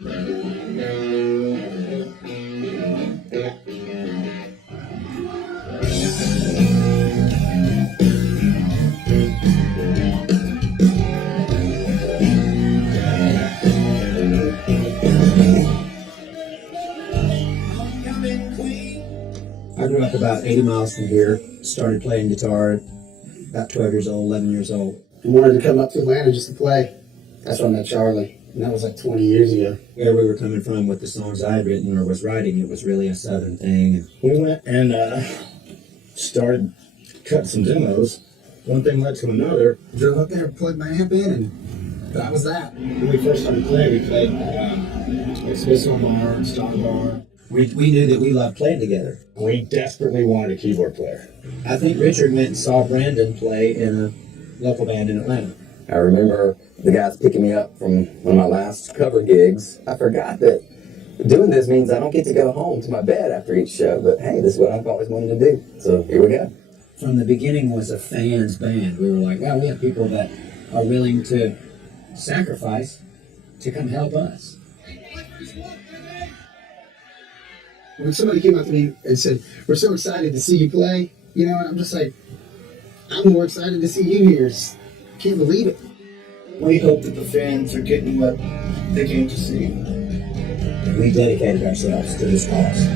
I grew up about 80 miles from here, started playing guitar about 12 years old, 11 years old. I wanted to come up to Atlanta just to play. That's when I met Charlie, and that was like 20 years ago. Where we were coming from with the songs I had written or was writing, it was really a Southern thing. We went and started cutting some demos. One thing led to another. Drove up there, plugged my amp in, and that was that. When we first started playing, we played Smithsonian Bar, Star Bar. We knew that we loved playing together. We desperately wanted a keyboard player. I think Richard went and saw Brandon play in a local band in Atlanta. I remember the guys picking me up from one of my last cover gigs. I forgot that doing this means I don't get to go home to my bed after each show, but hey, this is what I've always wanted to do. So here we go. From the beginning was a fans band. We were like, wow, we have people that are willing to sacrifice to come help us. When somebody came up to me and said, "We're so excited to see you play," and I'm just like, I'm more excited to see you here. Can't believe it. We hope that the fans are getting what they came to see. We dedicated ourselves to this cause.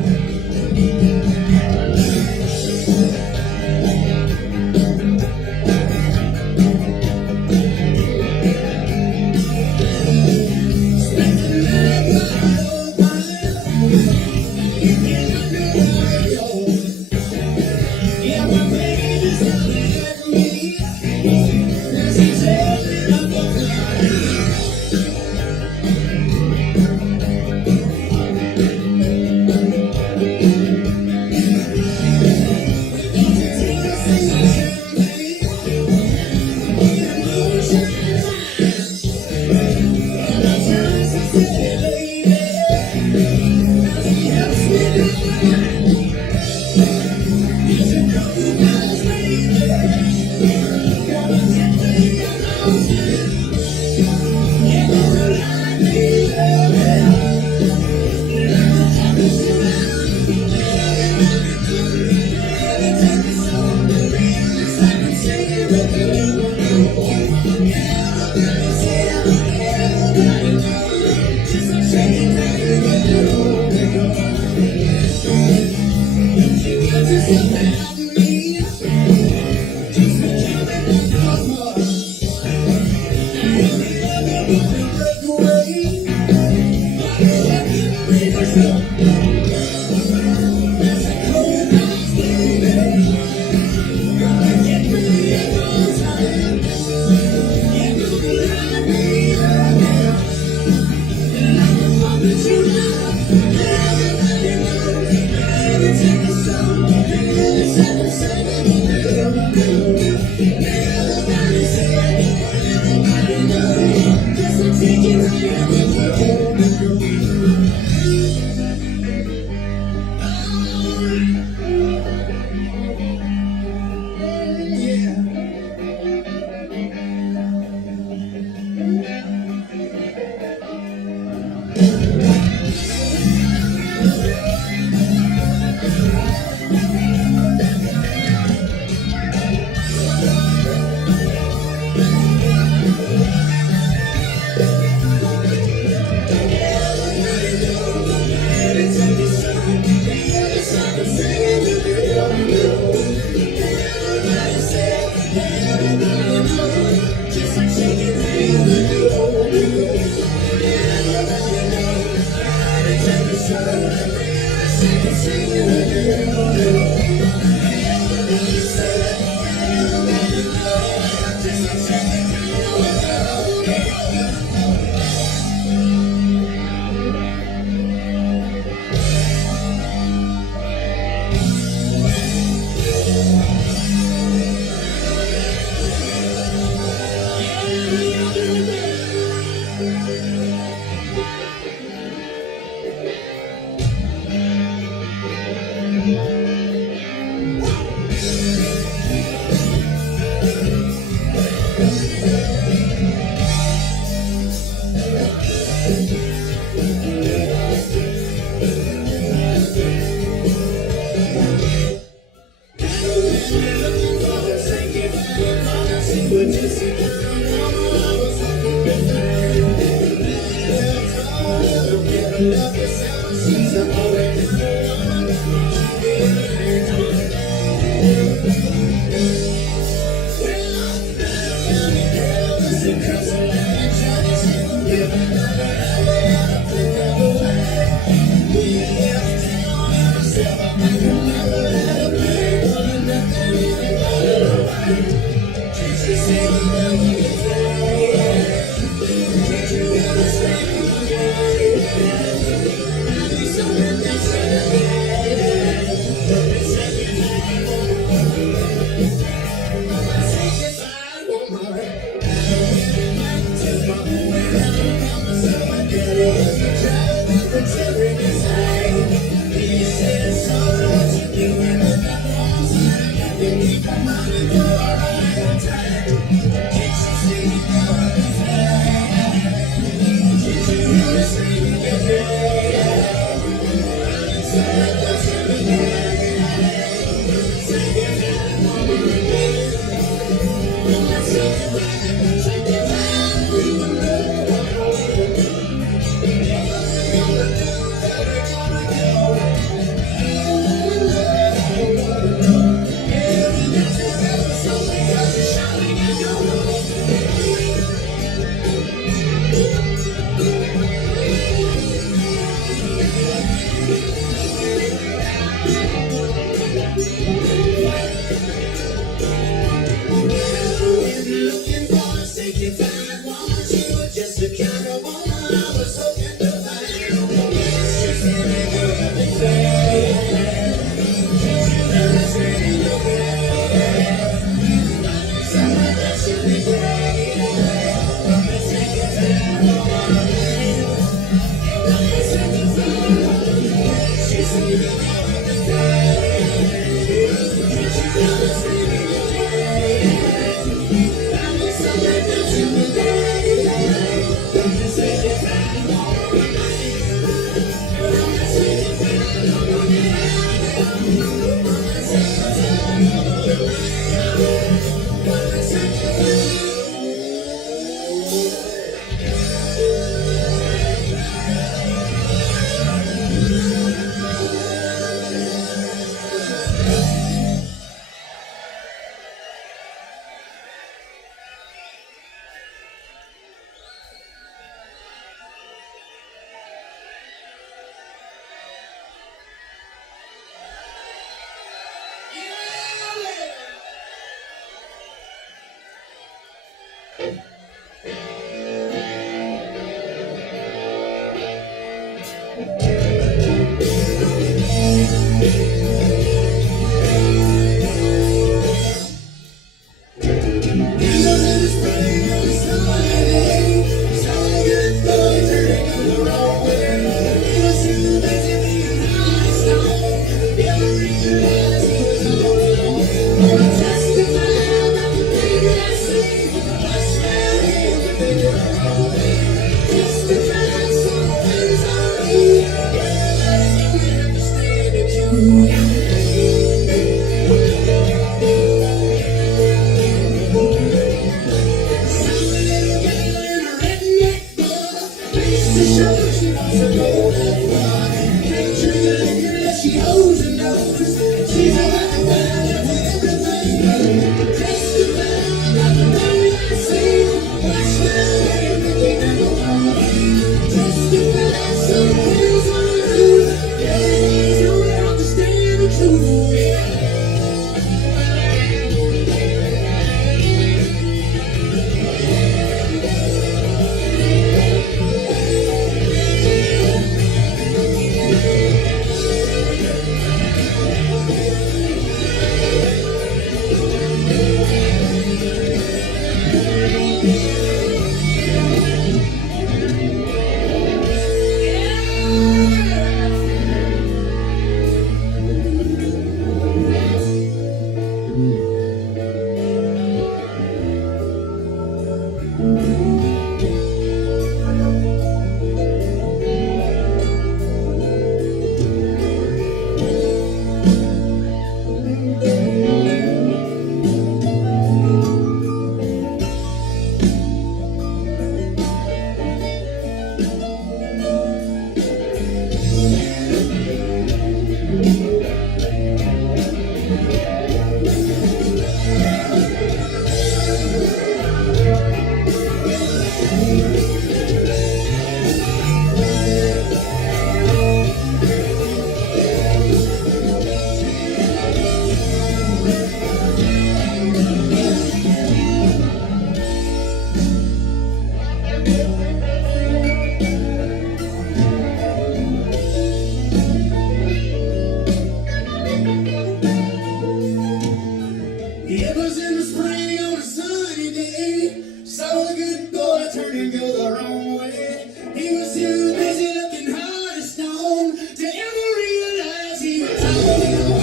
turn and go the wrong way. He was too busy looking hard as stone to ever realize he was holding on.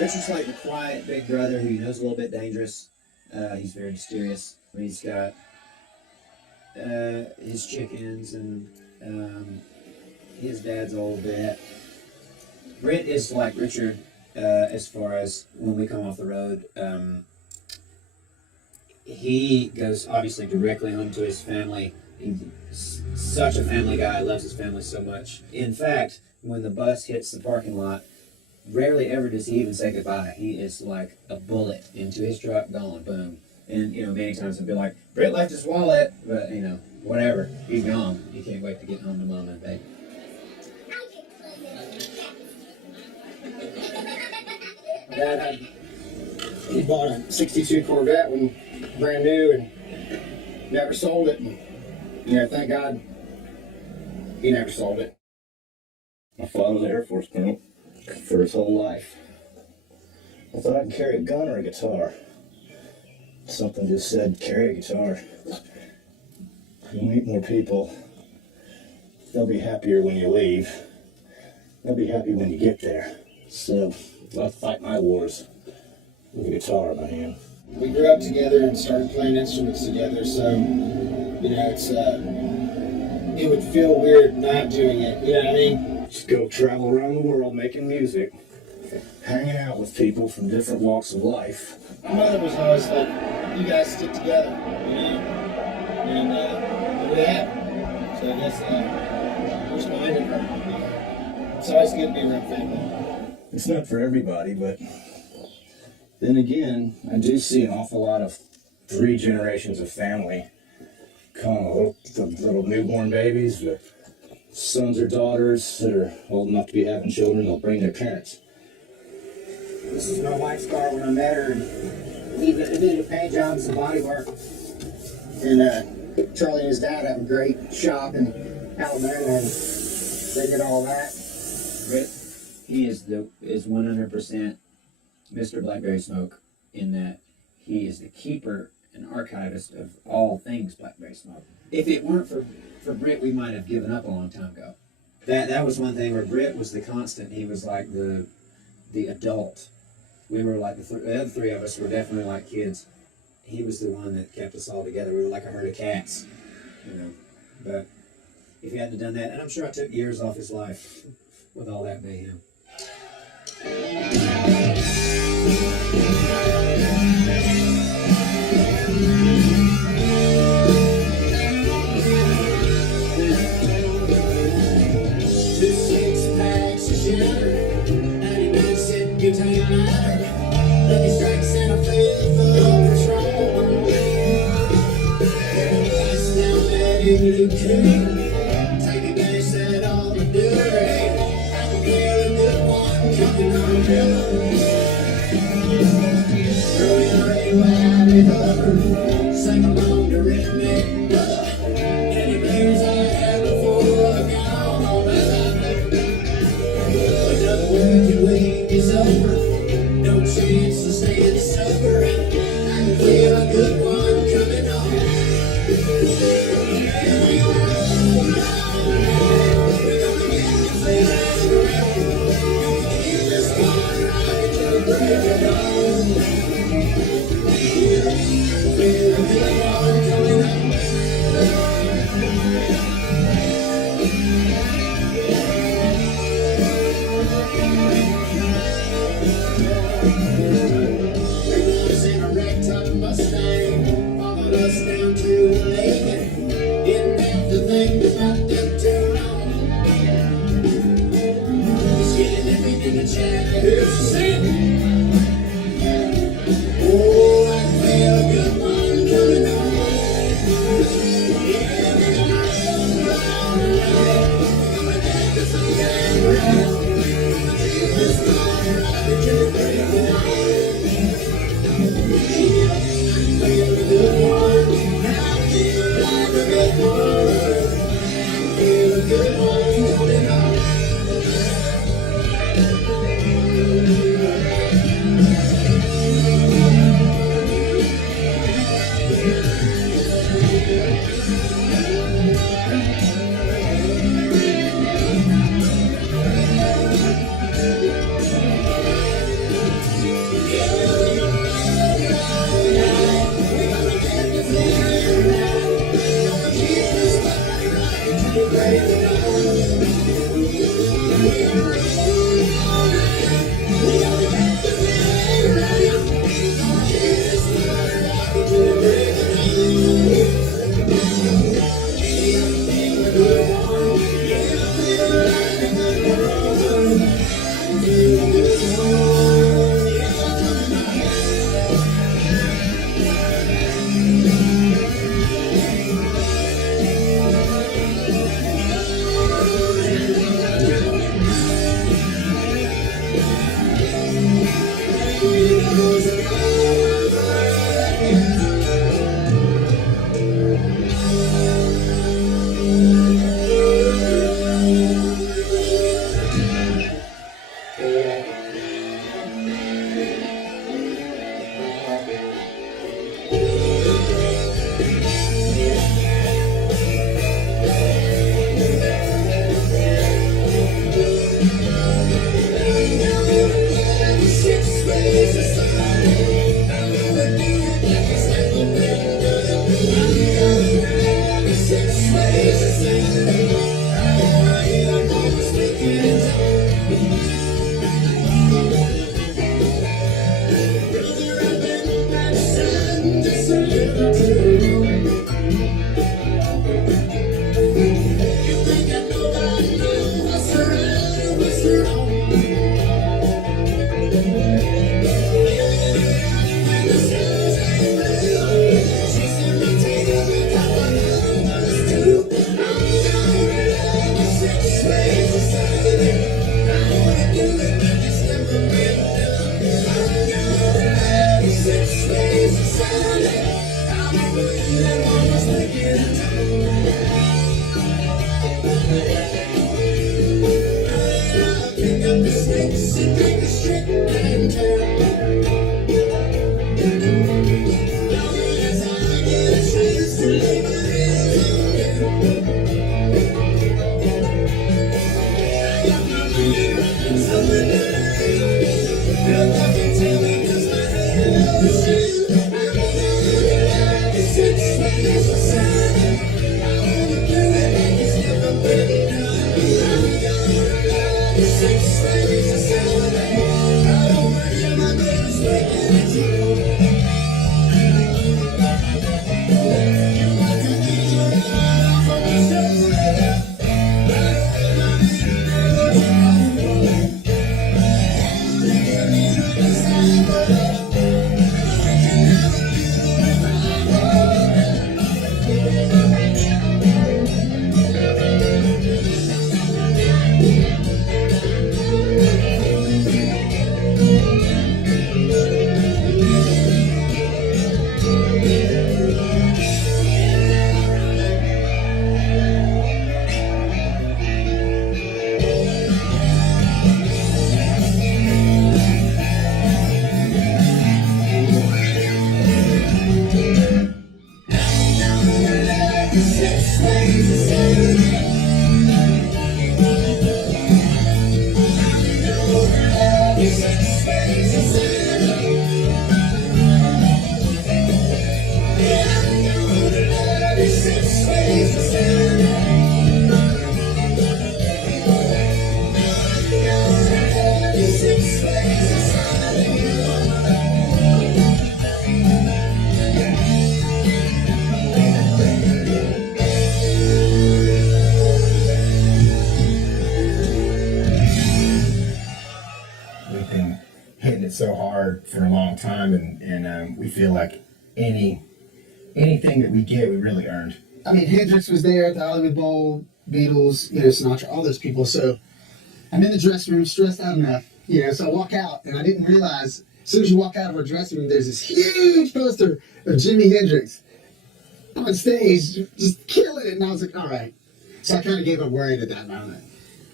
Richard's like the quiet big brother who you know is a little bit dangerous. He's very mysterious. He's got his chickens and his dad's old vet. Britt is like Richard as far as when we come off the road. He goes obviously directly home to his family. He's such a family guy, loves his family so much. In fact, when the bus hits the parking lot, rarely ever does he even say goodbye. He is like a bullet into his truck, gone, boom. And, you know, many times I'll be like, Britt left his wallet, but, you know, whatever. He's gone. He can't wait to get home to mama and baby. Dad, he bought a 62 Corvette when brand new and never sold it. And, you know, thank God he never sold it. My father was an Air Force colonel for his whole life. I thought I could carry a gun or a guitar. Something just said, carry a guitar. You'll meet more people. They'll be happier when you leave. They'll be happy when you get there. So I'll fight my wars with a guitar in my hand. We grew up together and started playing instruments together, so, you know, it would feel weird not doing it, you know what I mean? Just go travel around the world making music, hanging out with people from different walks of life. My mother was always like, you guys stick together, you know? And we have. So I guess we're reminded her. You know? It's always good to be around family. It's not for everybody, but then again, I do see an awful lot of 3 generations of family come, the little newborn babies, the sons or daughters that are old enough to be having children, they'll bring their parents. This is my wife's car when I met her, and he did a paint job and some body work. And Charlie and his dad have a great shop in Alabama, and they did all that. But he is 100% Mr. Blackberry Smoke in that he is the keeper and archivist of all things Blackberry Smoke. If it weren't for Britt, we might have given up a long time ago. That was one thing where Britt was the constant. He was like the adult. We were like the other 3 of us were definitely like kids. He was the one that kept us all together. We were like a herd of cats, you know. But if he hadn't done that, and I'm sure I took years off his life with all that mayhem. Take a guess at all the doing. I can feel a good one coming on through. Throw your radioactive hover, sing along to rhythmic love. Any blues I had before I got all that. Another working week is over. No chance to stay sober. I can feel We've been hitting it so hard for a long time, and we feel like anything that we get, we really earned. I mean, Hendrix was there at the Hollywood Bowl, Beatles, Sinatra, all those people. So I'm in the dressing room, stressed out enough, so I walk out, and I didn't realize, as soon as you walk out of our dressing room, there's this huge poster of Jimi Hendrix on stage, just killing it. And I was like, all right. So I kind of gave up worrying at that moment.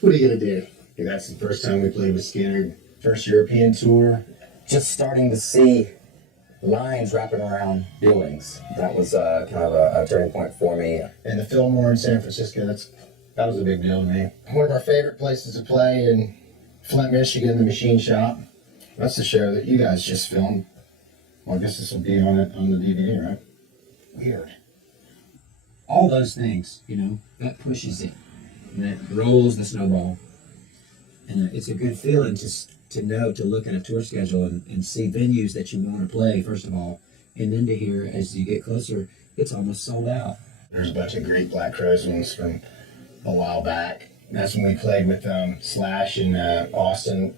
What are you going to do? That's the first time we played with Skinner. First European tour. Just starting to see lines wrapping around buildings. That was kind of a turning point for me. And the Fillmore in San Francisco, that was a big deal to me. One of our favorite places to play in Flint, Michigan, the Machine Shop. That's the show that you guys just filmed. Well, I guess this will be on the DVD, right? Weird. All those things, that pushes it. And that rolls the snowball. And it's a good feeling to know, to look at a tour schedule and see venues that you want to play, first of all, and then to hear as you get closer, it's almost sold out. There's a bunch of great Black Crowes ones from a while back. That's when we played with Slash in Austin.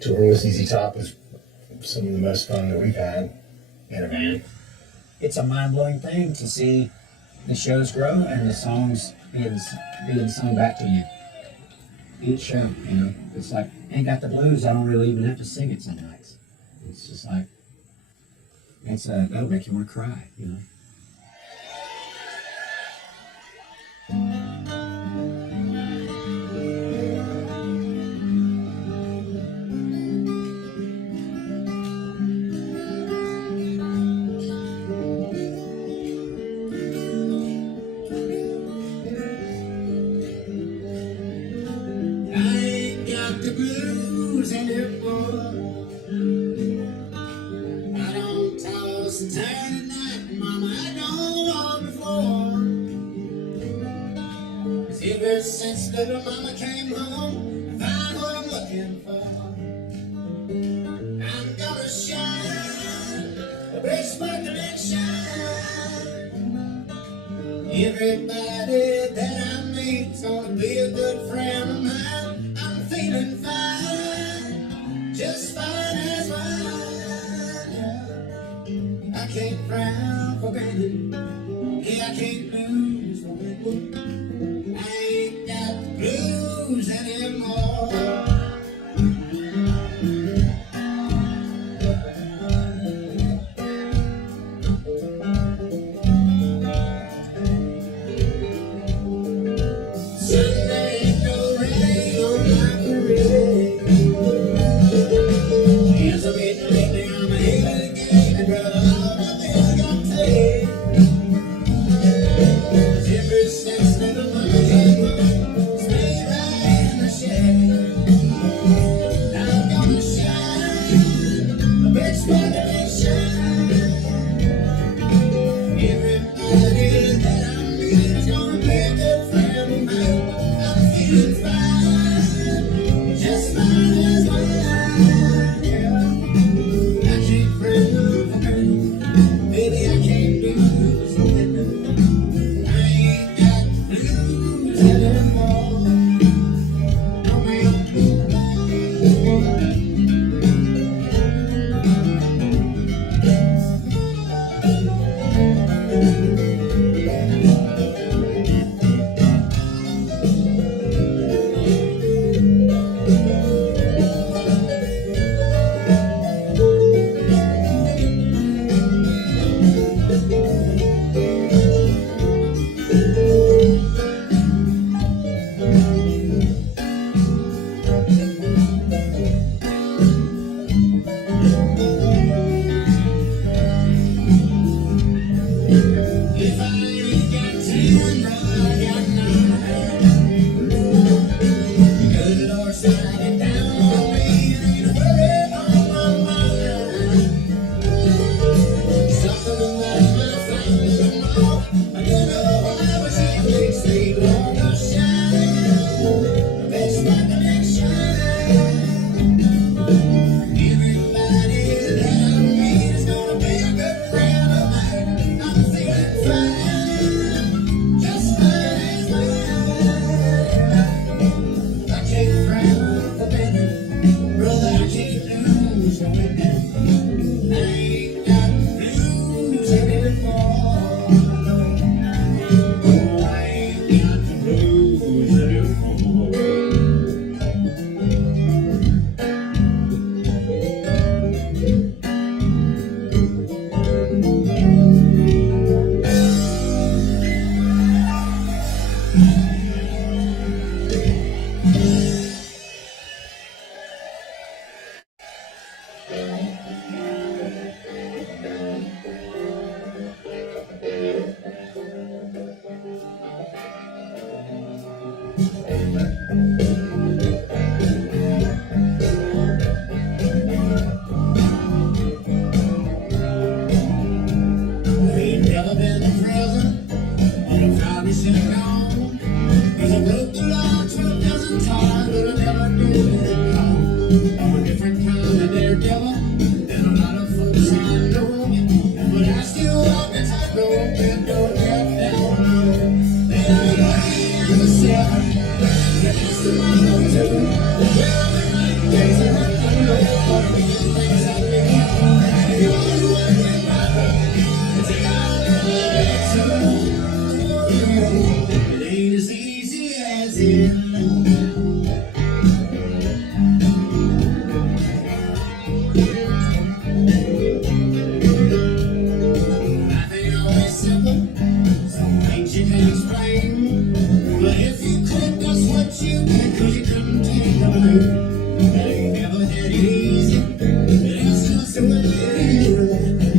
Touring with ZZ Top was some of the most fun that we've had in a band. It's a mind-blowing thing to see the shows grow and the songs being sung back to you. Each show, it's like, ain't got the blues, I don't really even have to sing it some nights. It's just like, that'll make you want to cry, you know? I ain't got the blues anymore. I don't toss and turn at night, mama, I don't walk before. 'Cause ever since little mama came home, I find what I'm looking for. I'm gonna shine, a big sparkling shine. Everybody that I meet's gonna be a good friend of mine. I'm feeling fine, just fine as wine. I can't frown for granted, yeah, I can't lose for granted. I ain't got the blues anymore. Sunday ain't no rain on my parade. Hands are beating lately, I'm ahead of the game, and brother, all my things gonna take. 'Cause ever since little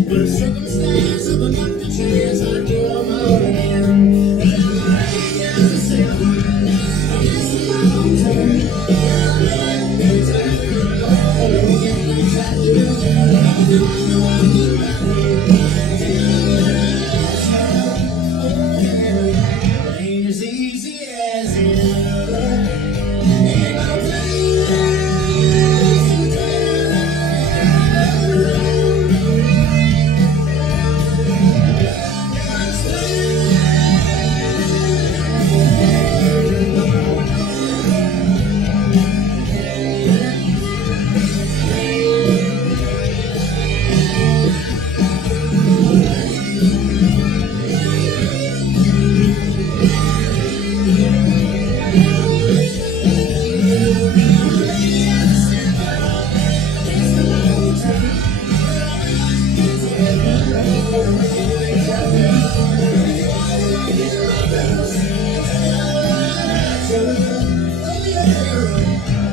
But if circumstances would not the chance, I'd do all over again. And I got to say, I guess I'm on turn. Ain't as easy as it.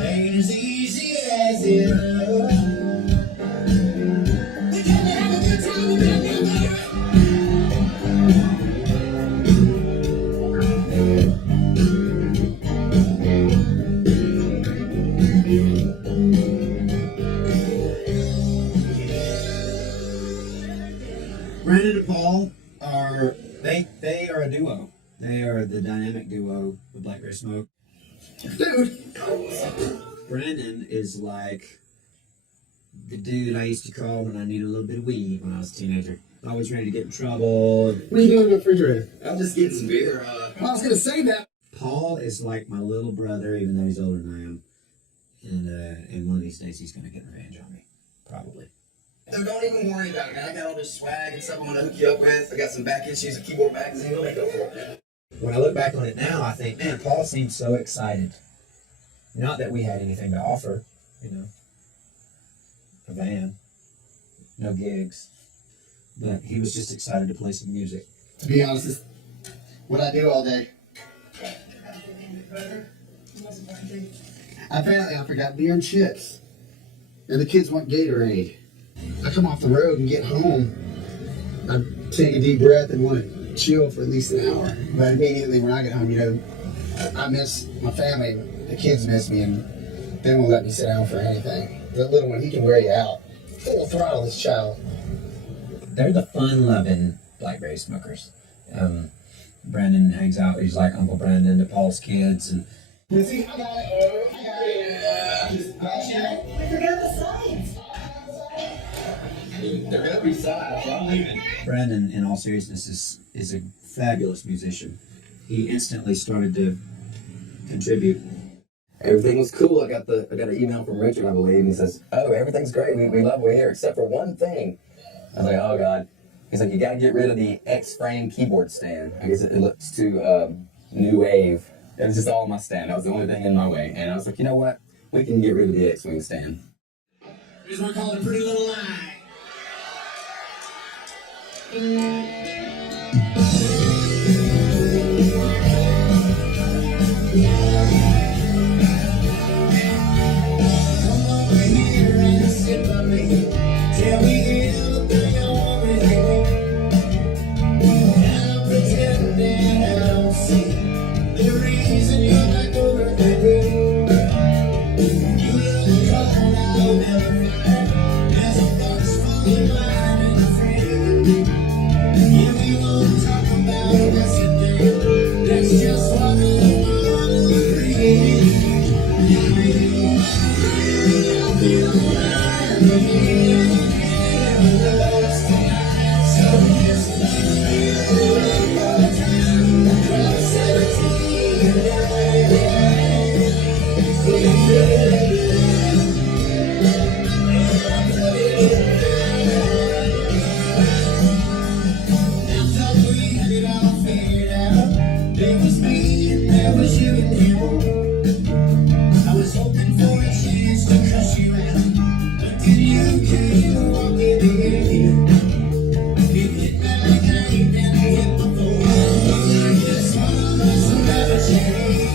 Ain't as easy as it. Brandon and Paul are they are a duo. They are the dynamic duo with Blackberry Smoke. Dude, Brandon is like the dude I used to call when I needed a little bit of weed when I was a teenager. Always ready to get in trouble. What are you doing in the refrigerator? I'm just getting some beer. I was gonna say that. Paul is like my little brother, even though he's older than I am. And one of these days he's gonna get revenge on me. Probably. So don't even worry about it, man. I got all this swag and stuff I'm gonna hook you up with. I got some back issues, a keyboard magazine. Let me go for it. When I look back on it now, I think, man, Paul seemed so excited. Not that we had anything to offer, a van, no gigs, but he was just excited to play some music. To be honest, it's what I do all day. Apparently, I forgot beer and chips, and the kids want Gatorade. I come off the road and get home. I take a deep breath and want to chill for at least an hour. But immediately when I get home, I miss my family. The kids miss me, and they won't let me sit down for anything. The little one, he can wear you out. Full throttle, this child. They're the fun-loving Blackberry smokers. Brandon hangs out. He's like Uncle Brandon to Paul's kids, and See, I got it. I got it. I forgot the signs. They're gonna be sides. I'm leaving. Brandon, in all seriousness, is a fabulous musician. He instantly started to contribute. Everything was cool. I got an email from Richard, I believe, and he says, "Oh, everything's great. We love what we hear, except for one thing." I was like, "Oh God." He's like, "You gotta get rid of the X-frame keyboard stand. I guess it looks too new wave." It was just all my stand. That was the only thing in my way. And I was like, you know what? We can get rid of the X-wing stand. We just want to call it a pretty little lie. Come over here and sit by me. Tell me everything I want to hear. And I'm pretending I don't see the reason you're not over there. You look cold, I'll never find. There's a box full of mine and a friend. Yeah, we won't talk about yesterday. That's just what we want to agree. I'll be alive. Lost tonight, so yesterday. Cross 17. There was me and there was you and him. I was hoping for a chance to cuss you out, but then you came walking in. You hit me like I ain't never hit before. I guess one of us will never change.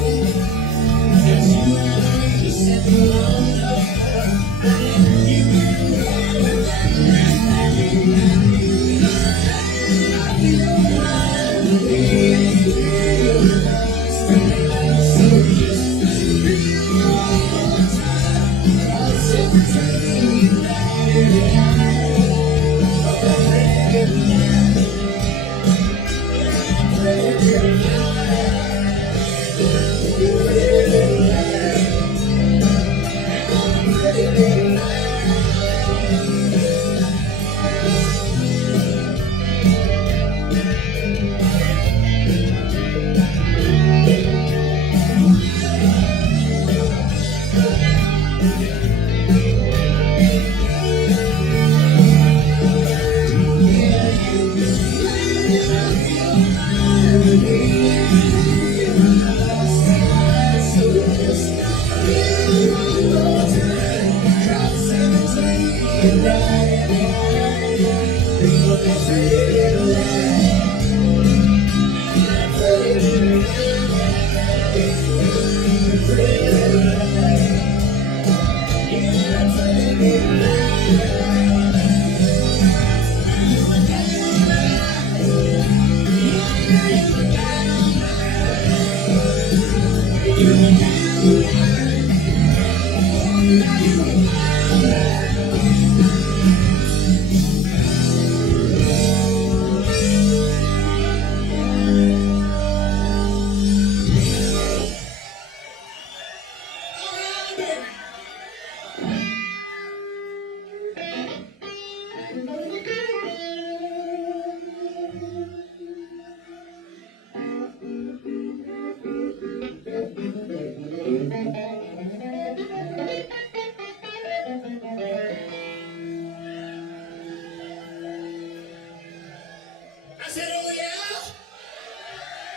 I said, oh yeah.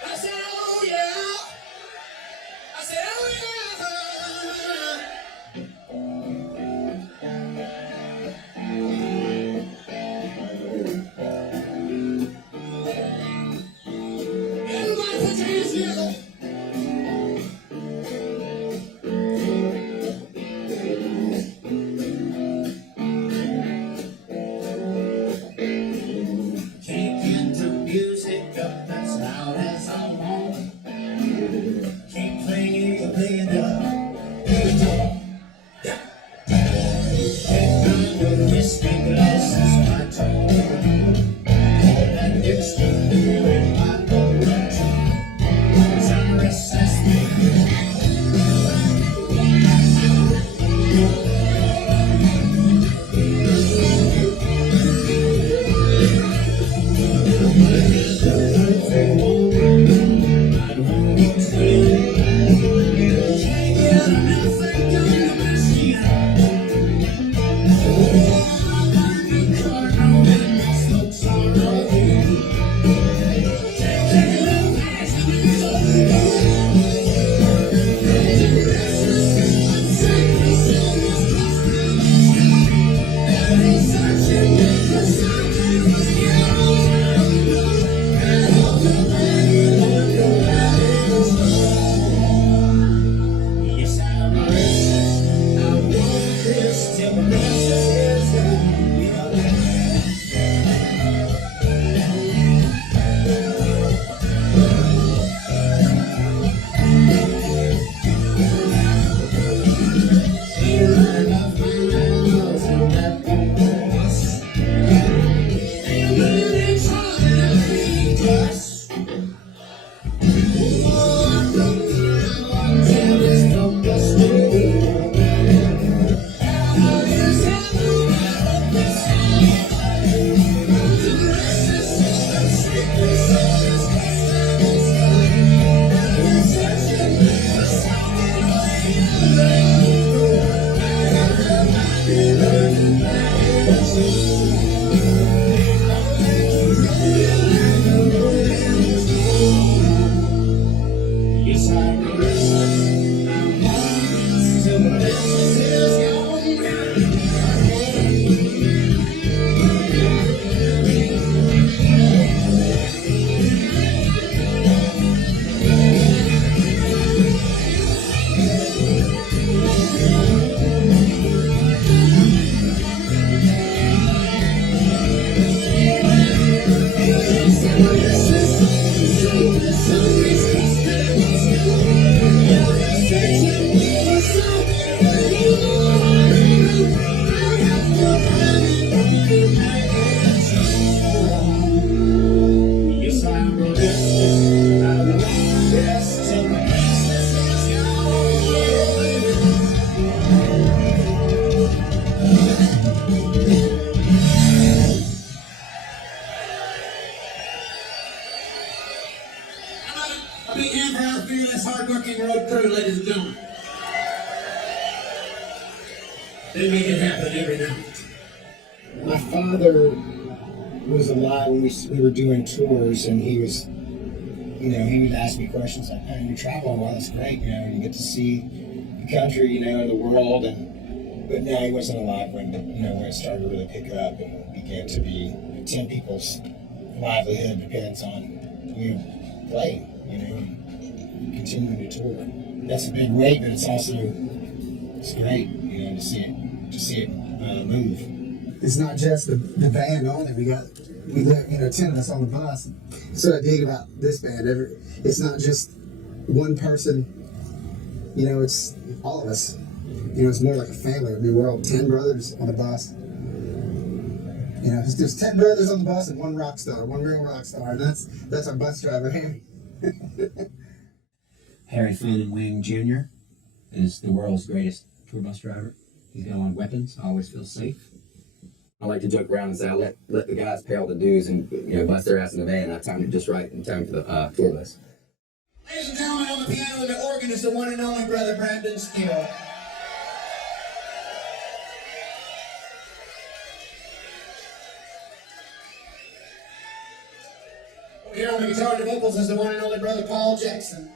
I said, oh yeah. I said, oh yeah. Everybody put your hands together. Can't get the music up as loud as I want. Keep playing it up. Whiskey glasses, my tone. That dqst.o in my boat. Some restless A big hand for our fearless, hard-working road crew, ladies and gentlemen. They make it happen every night. My father was alive when we were doing tours, and he was, he would ask me questions like, "Oh, you're traveling well, that's great, you get to see the country, the world," but no, he wasn't alive when it started to really pick up and began to be 10 people's livelihood depends on you playing, and continuing to tour. That's a big weight, but it's great, to see it move. It's not just the band only. We got 10 of us on the bus. So I dig about this band. It's not just one person. It's all of us. It's more like a family. We're all 10 brothers on the bus. There's 10 brothers on the bus and one rock star, one real rock star. And that's our bus driver, Harry. Harry Fun Wing Jr. is the world's greatest tour bus driver. He's got on weapons, always feels safe. I like to joke around and say I let the guys pay all the dues and bust their ass in the van. I timed it just right in time for the tour bus. Ladies and gentlemen, on the piano and the organ is the one and only brother Brandon Steele. Here on the guitar and the vocals is the one and only brother Paul Jackson.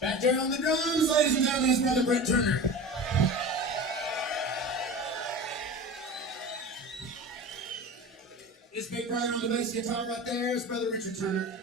Back there on the drums, ladies and gentlemen, is brother Brett Turner. This big brother on the bass guitar right there is brother Richard Turner.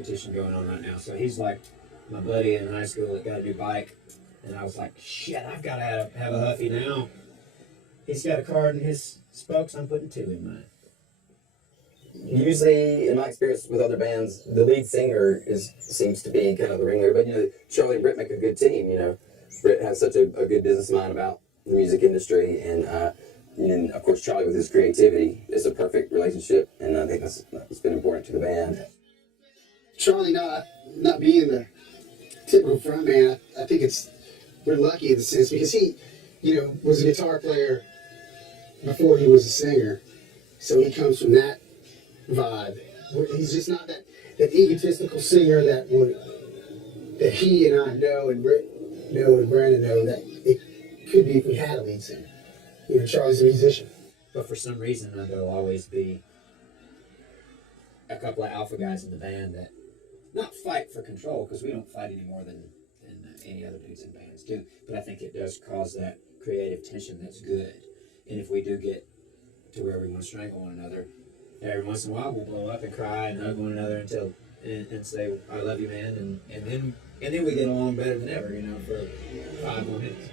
competition going on right now. So he's like my buddy in high school that got a new bike, and I was like, shit, I've got to have a Huffy now. He's got a card in his spokes. I'm putting 2 in mine. Usually, in my experience with other bands, the lead singer seems to be kind of the ringleader. But, you know, Charlie and Britt make a good team, you know. Britt has such a good business mind about the music industry, and of course, Charlie with his creativity is a perfect relationship, and I think that's been important to the band. Charlie not being the typical frontman, I think we're lucky in the sense because he, you know, was a guitar player before he was a singer, so he comes from that vibe. He's just not that egotistical singer that he and I know and Britt know and Brandon know that it could be if we had a lead singer. You know, Charlie's a musician. But for some reason, there'll always be a couple of alpha guys in the band that not fight for control, because we don't fight any more than any other dudes in bands do. But I think it does cause that creative tension that's good. And if we do get to where we want to strangle one another, every once in a while we'll blow up and cry and hug one another and say, I love you, man. And then we get along better than ever, you know, for 5 more minutes.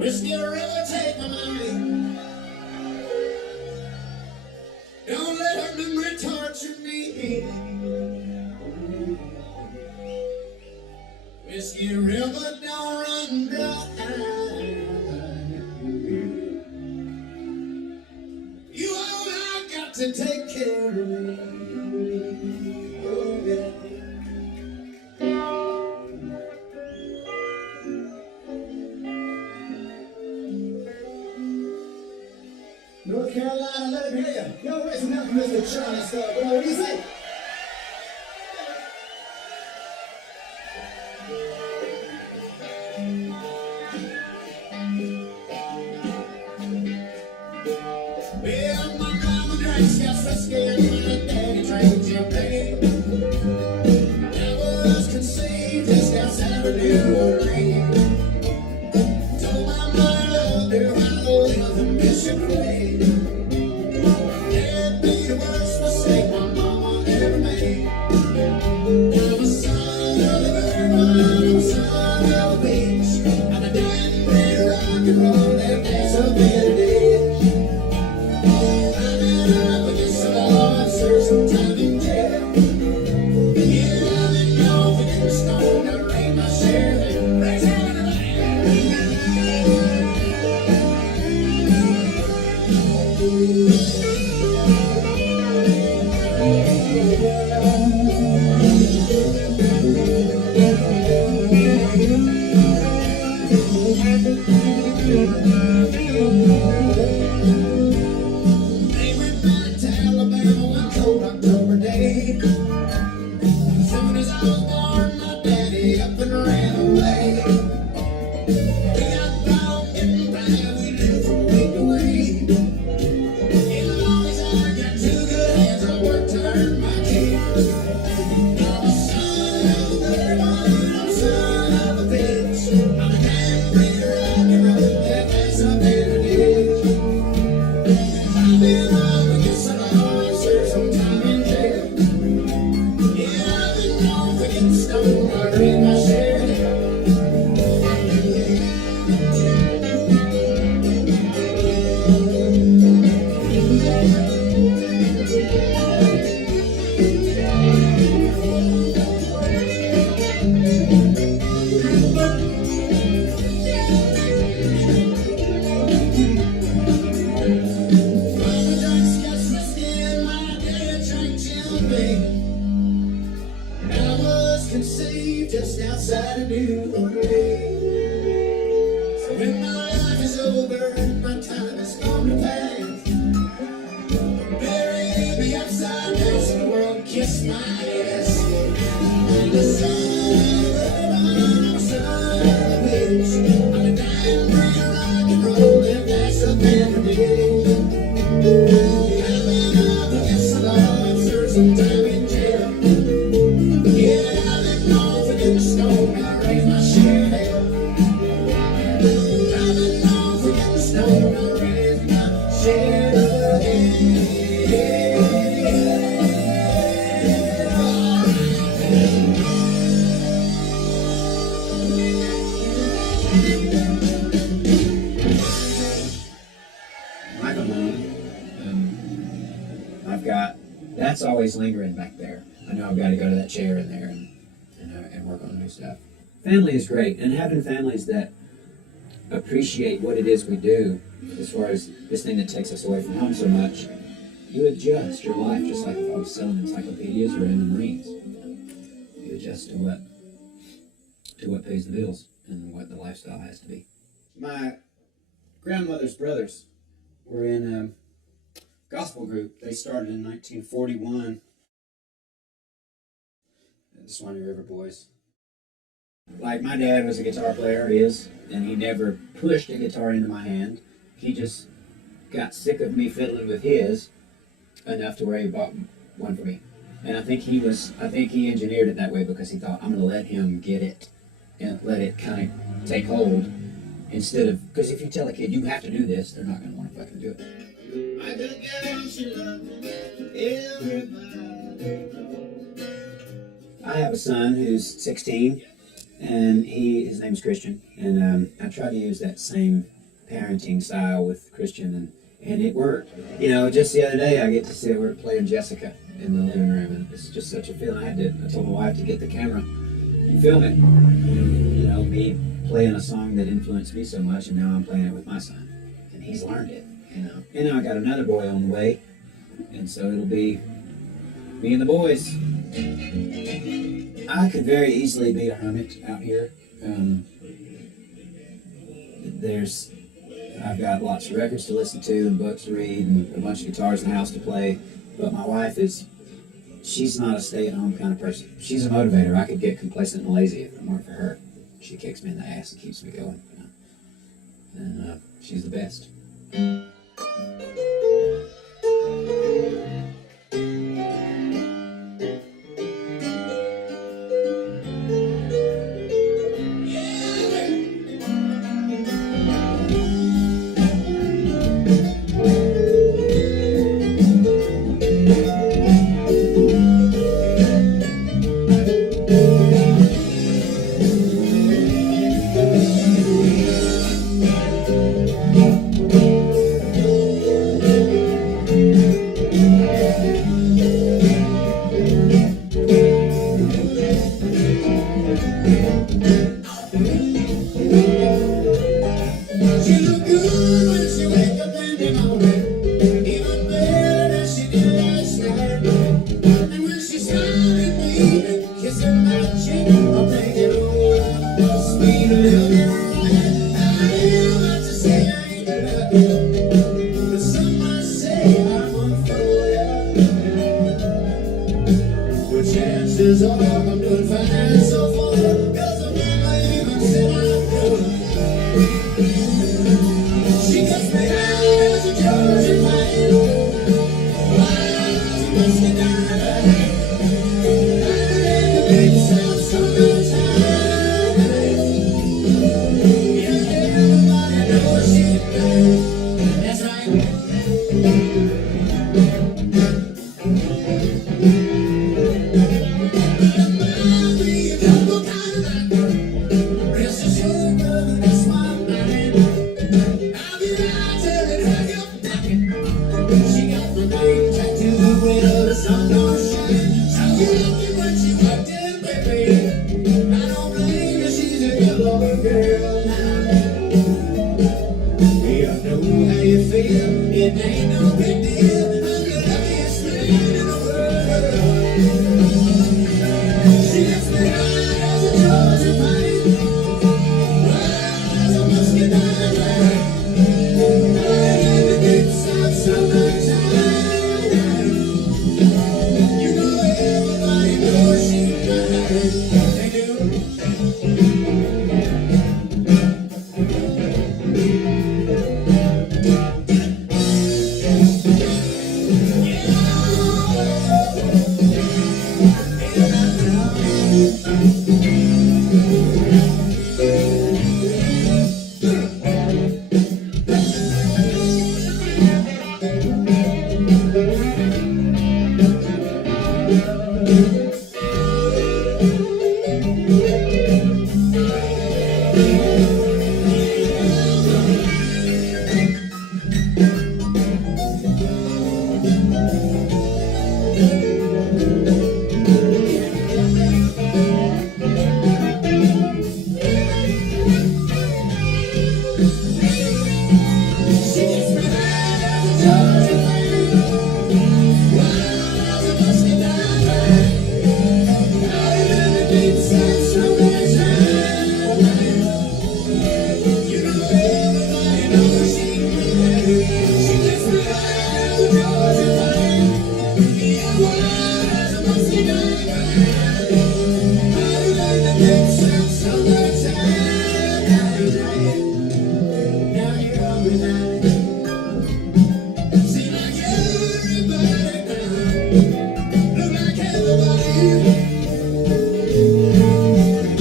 Whiskey River, take my money. Don't let her memory torture me. Whiskey River, don't run dry. You all I got to take care of me. Oh, yeah. North Carolina, let him hear you. Yo, raise enough, Mr. Charlie stuff. What do you say? Well, my mama drinks gas whiskey and my daddy drank champagne. I was conceived just outside of New Orleans. Told my mother I live in Mission Plain. That'd be the worst mistake my mama ever made. I'm a son of the bird, I'm a son of the beach. I'm a dying breed of rock and roll that makes a better day. I've been up against the law and served some time in jail. Yeah, I've been known for getting stoned. I raised my share of it. Raise hell in the land. They went back to Alabama one cold October day. As soon as I was born, my daddy up and ran away. We got down getting by, we lived from week to week. As long as I got two good hands, I worked to earn my keep. I'm a son of the bird, I'm a son of a bitch. I'm a damn breed of rock and roll that makes a better day. I've been up against the law and served some time in jail. Yeah, I've been known for getting stoned. I raised my share of hell. Mama drinks gas whiskey and my dad drank champagne. I was conceived just outside of New Orleans. So when my life is over and my time has come to pass, bury me upside down so the world kiss my ass. I'm the son of a man, I'm a son of a bitch. I'm a dying breed of rock and roll that makes a better day. I've been up against the law and served some time in jail. Yeah, I've been known for getting stoned. I raised my share of hell. I've been known for getting stoned. I raised my share of hell. I come home, I've got, that's always lingering back there. I know I've got to go to that chair in there and work on new stuff. Family is great, and having families that appreciate what it is we do, as far as this thing that takes us away from home so much, you adjust your life just like if I was selling encyclopedias or in the Marines. You adjust to what pays the bills and what the lifestyle has to be. My grandmother's brothers were in a gospel group. They started in 1941. The Swanee River Boys. Like, my dad was a guitar player, and he never pushed a guitar into my hand. He just got sick of me fiddling with his enough to where he bought one for me. And I think he engineered it that way because he thought, I'm going to let him get it and let it kind of take hold instead of, because if you tell a kid, you have to do this, they're not going to want to fucking do it. I could get you love everybody. I have a son who's 16, and his name's Christian, and I try to use that same parenting style with Christian, and it worked. You know, just the other day I get to see we're playing Jessica in the living room, and it's just such a feeling. I told my wife to get the camera and film it. You know, me playing a song that influenced me so much, and now I'm playing it with my son, and he's learned it. You know, and now I got another boy on the way, and so it'll be me and the boys. I could very easily be a hermit out here. I've got lots of records to listen to and books to read and a bunch of guitars in the house to play. But my wife she's not a stay-at-home kind of person. She's a motivator. I could get complacent and lazy if it weren't for her. She kicks me in the ass and keeps me going. You know? And she's the best. Chances are I'm doing fine so far, 'cause I'm even said I could. She gets me out as a Georgia pine. Why must you die? I let the big sound summertime. Yeah, everybody knows she's mine. That's right. It ain't no big deal. I'm the luckiest man in the world. She gets me high as a Georgia pine, wild as a musky dynamite. I in the deep south summertime. You know everybody knows she's mine. They do.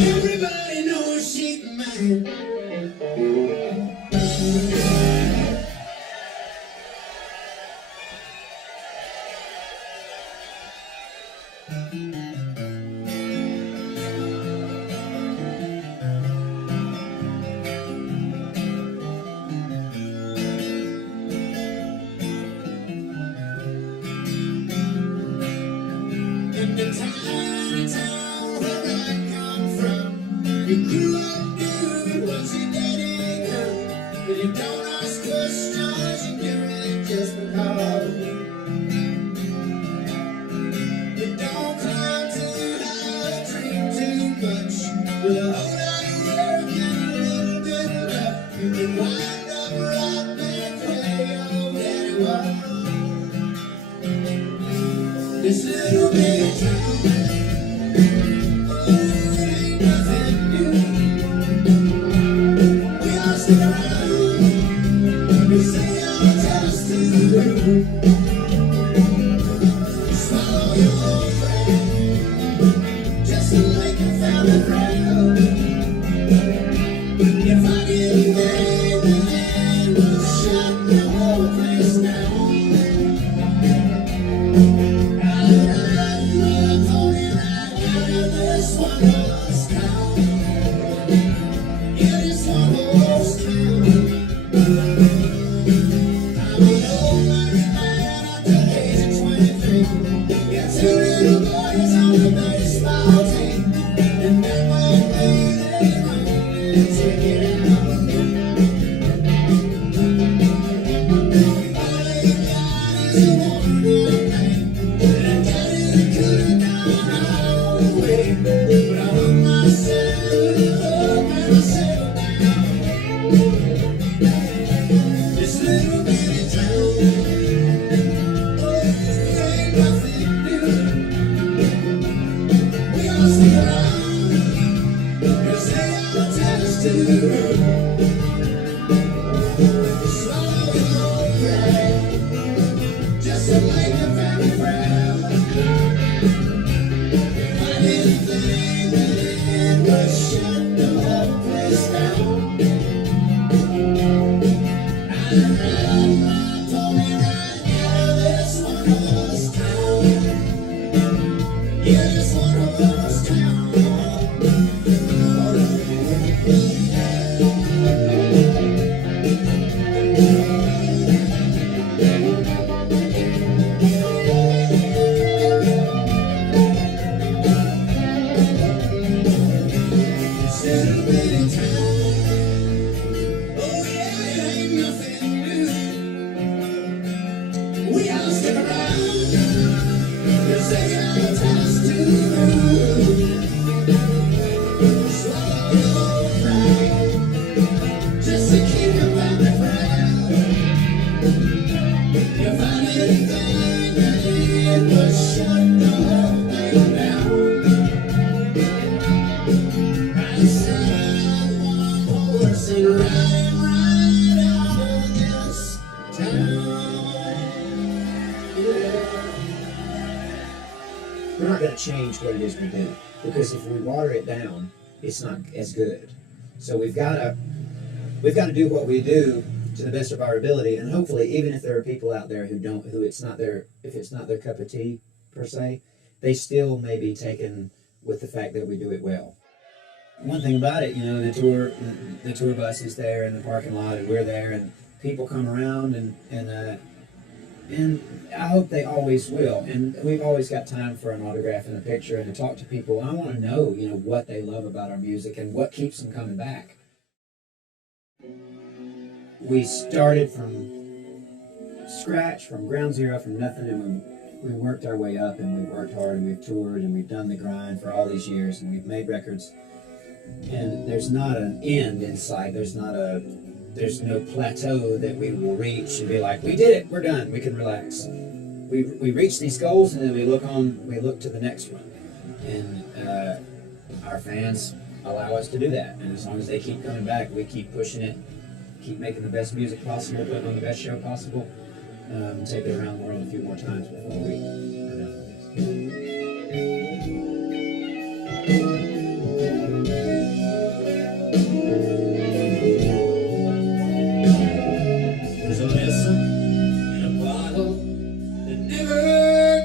Everybody knows she's mine. up doing what your daddy done. But you don't ask questions, you do it just because. You don't climb too high, dream too much. With a whole lot of work and a little bit of luck, you can wind up right back where your daddy was. This little bit of town, oh, it ain't nothing new. We all stick around, we say our test to swallow your pride, just like a family crowd. If I didn't think that it would shut the whole place down, I'd ride my pony right out of this one horse town. Yeah, this one horse town. I'm an old married man at the age of 23. Got two little boys on the baseball team, and that one lady running to take it out. All they got is a worn-out man, and I doubt it could have gone all the way. But I hung myself up and I settled down. This little bitty town, oh, ain't nothing new. We all stick around and say our test to swallow your pride, just to make a family proud. I didn't think that it would shut the whole place down. I'd ride my pony right out of this one horse town. Yeah, this one horse town. This little bitty town, oh yeah, it ain't nothing new. We all stick around and say our test to swallow your pride, just to keep your family proud. If I didn't think that it would shut the whole thing down, I'd sell one horse and ride right out of this town. Yeah. We're not going to change what it is we do, because if we water it down, it's not as good. So we've got to do what we do to the best of our ability, and hopefully, even if there are people out there who it's not their cup of tea per se, they still may be taken with the fact that we do it well. One thing about it, the tour bus is there in the parking lot, and we're there, and people come around, and I hope they always will. And we've always got time for an autograph and a picture and to talk to people. I want to know, what they love about our music and what keeps them coming back. We started from scratch, from ground zero, from nothing, and we worked our way up, and we've worked hard, and we've toured, and we've done the grind for all these years, and we've made records. And there's not an end in sight. There's no plateau that we will reach and be like, we did it, we're done, we can relax. We reach these goals, and then we look to the next one. And our fans allow us to do that. And as long as they keep coming back, we keep pushing it, keep making the best music possible, putting on the best show possible, take it around the world a few more times before we are done with this. There's a lesson in a bottle that never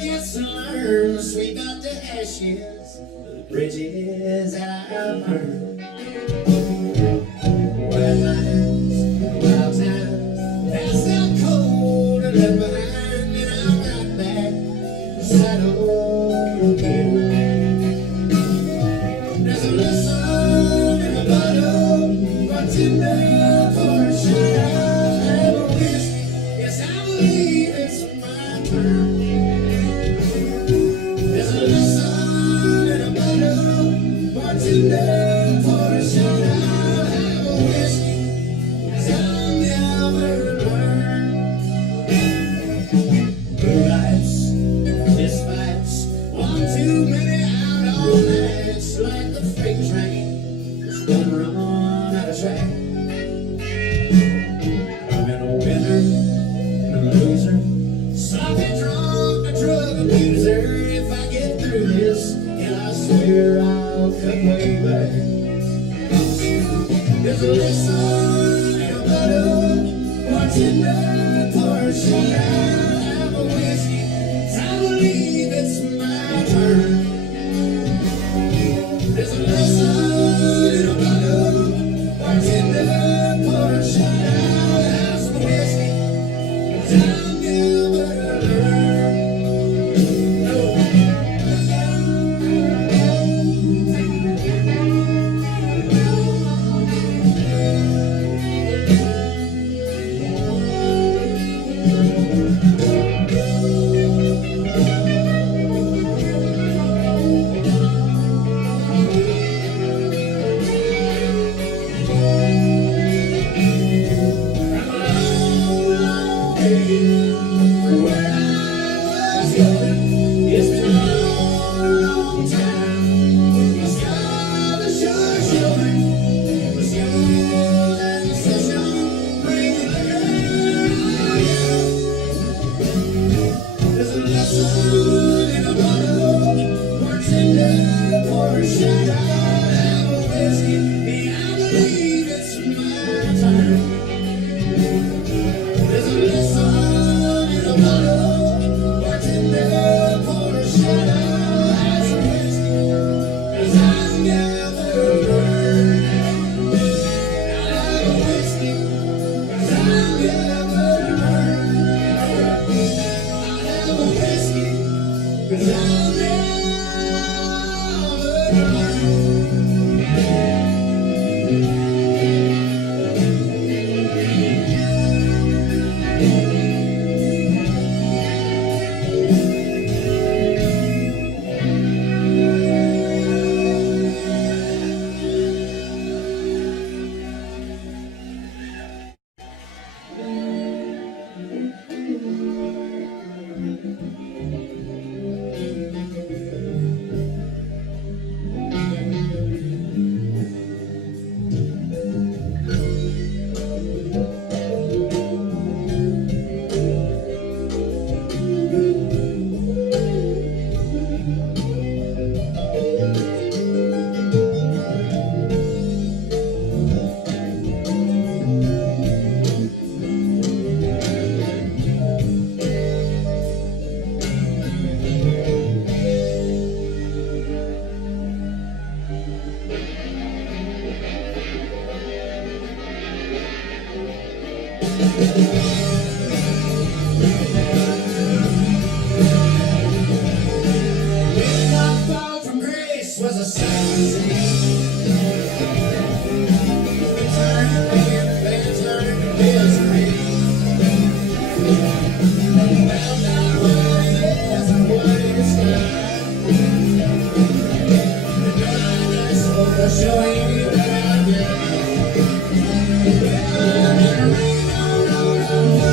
gets learned. Sweep out the ashes of the bridges I've burned. Wild nights, wild times, past out cold and left behind, and I'm right back, saddle again. track. I'm in a winner, a loser, sloppy drunk, a drug abuser. If I get through this, and I swear I'll come way back. There's a lesson in a bottle, watching the pour shine out of a whiskey. I believe it's my turn. There's a lesson in a bottle, watching the pour shine out of a whiskey. I'll never learn. No. It's been a long, long time. My scars are sure showing. The skills and the session bring the girl. There's a lesson in a bottle, works in the pour shine out of a whiskey. And I believe it's my turn. There's a lesson in a bottle, watching the pour shine out as a whiskey. 'Cause I'll never learn. I'll have a whiskey. 'Cause I'll never learn. I'll have a whiskey. 'Cause I'll never learn. My fall from grace was a sign to me. It turned to pain, then turned to misery. Found out what it is and what it's not. The darkness was showing you that I did. Well, I'm in a rain, no, no, no.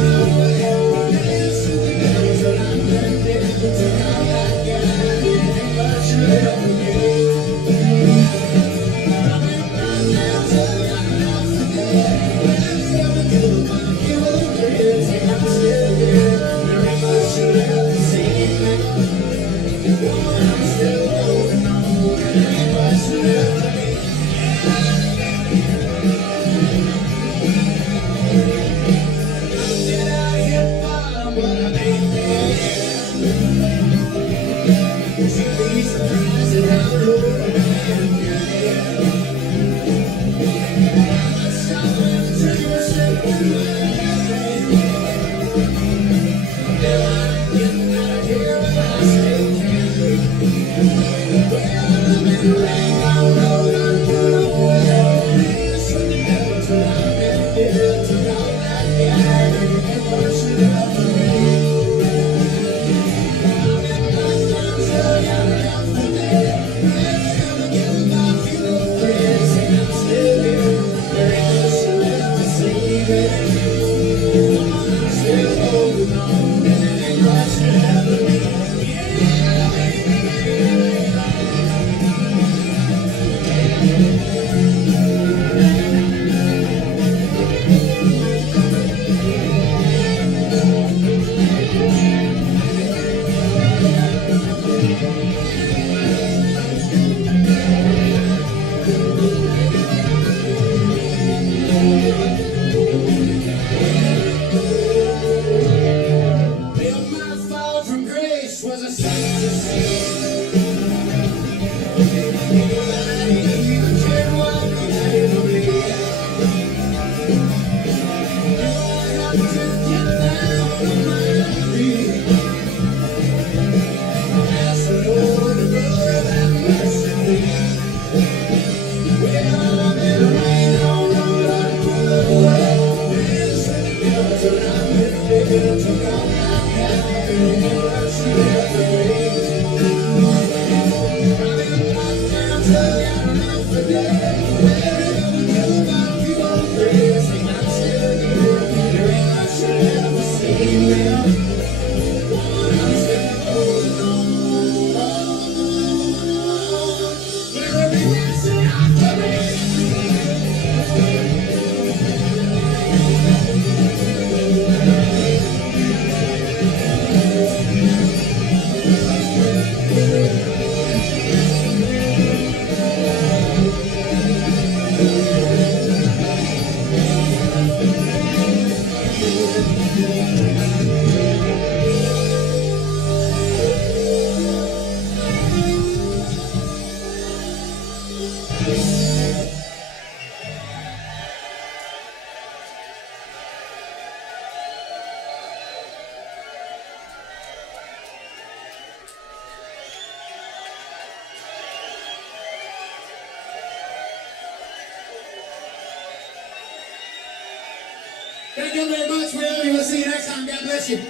Thank you very much. We love you. We'll see you next time. God bless you. Yeah,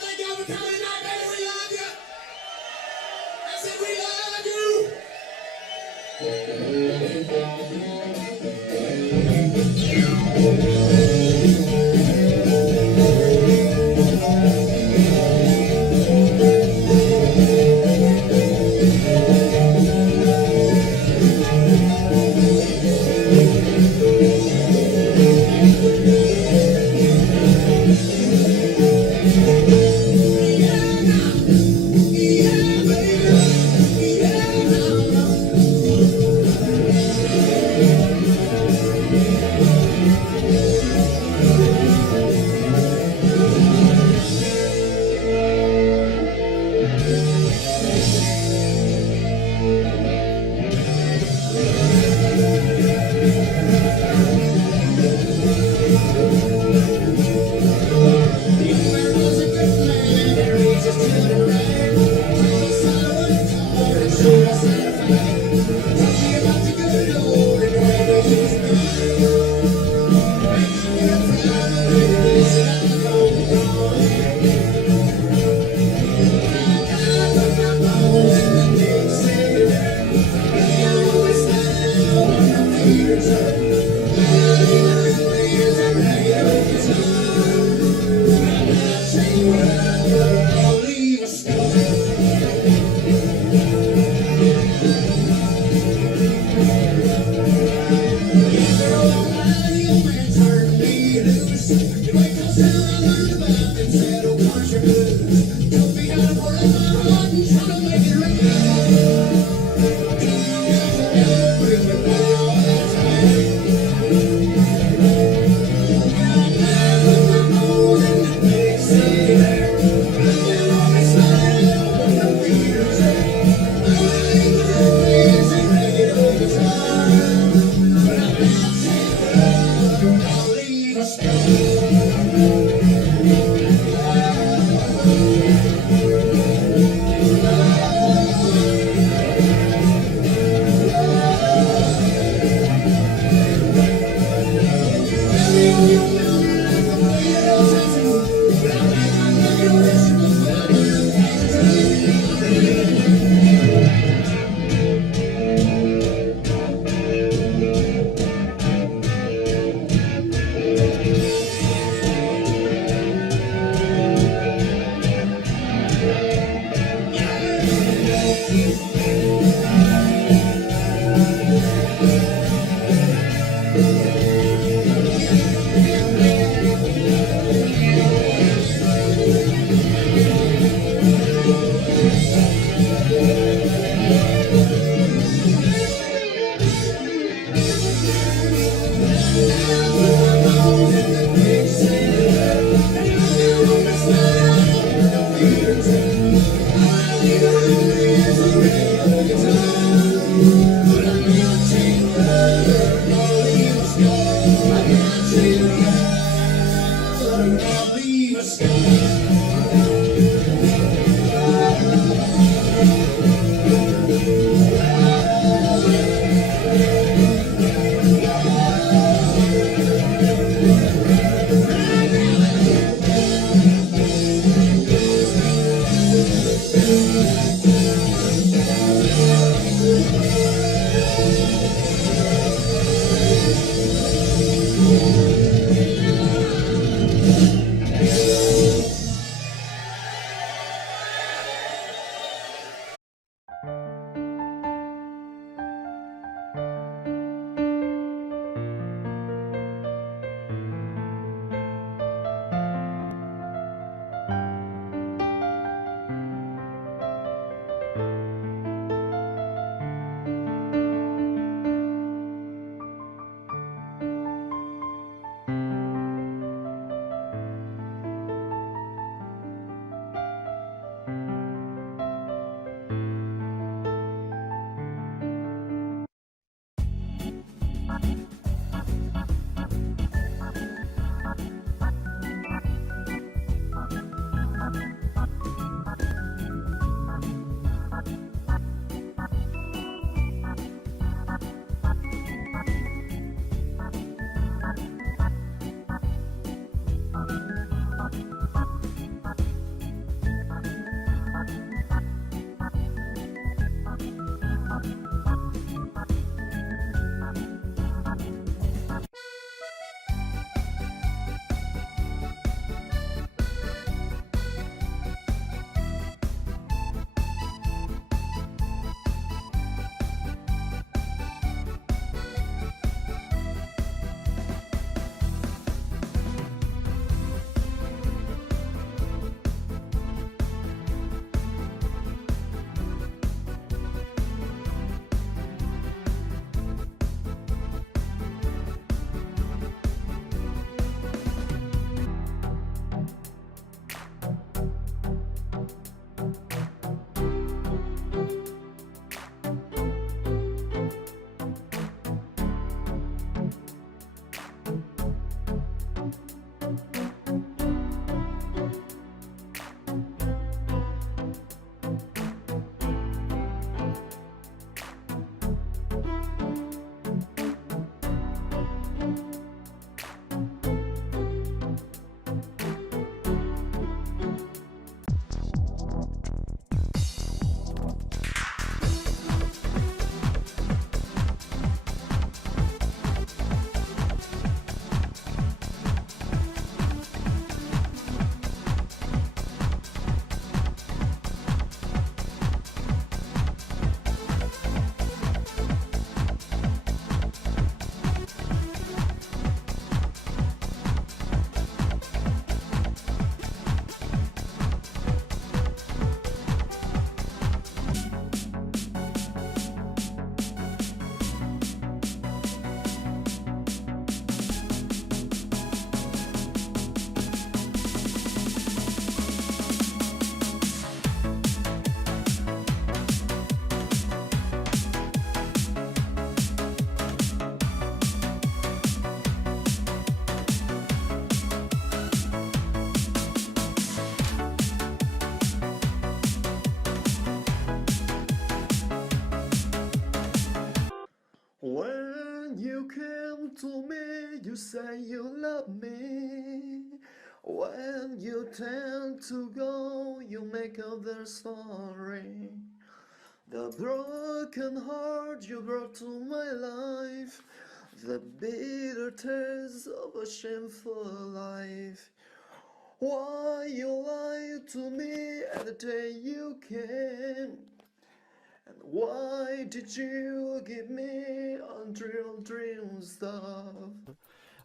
thank y'all for coming tonight, baby. We love you. I said we love you. You came to me, you say you love me. When you tend to go, you make up their story. The broken heart you brought to my life, the bitter taste of a shameful life. Why you lied to me at the day you came? And why did you give me unreal dream stuff?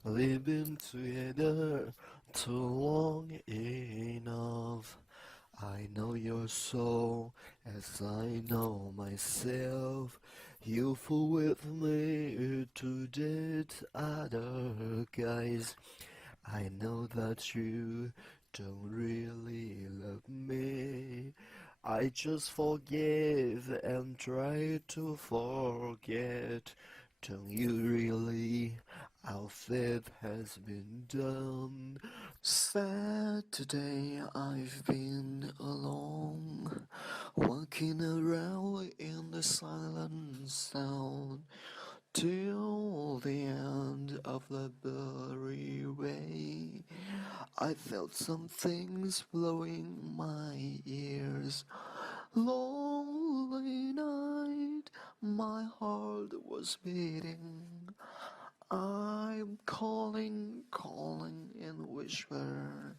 We've been together too long enough. I know your soul as I know myself. You fool with me to date other guys. I know that you don't really love me. I just forgive and try to forget. Don't you really? Our faith has been done. Saturday I've been alone, walking around in the silent sound, till the end of the Blackberry way. I felt some things blowing my ears. Lonely night, my heart was beating. I'm calling in whisper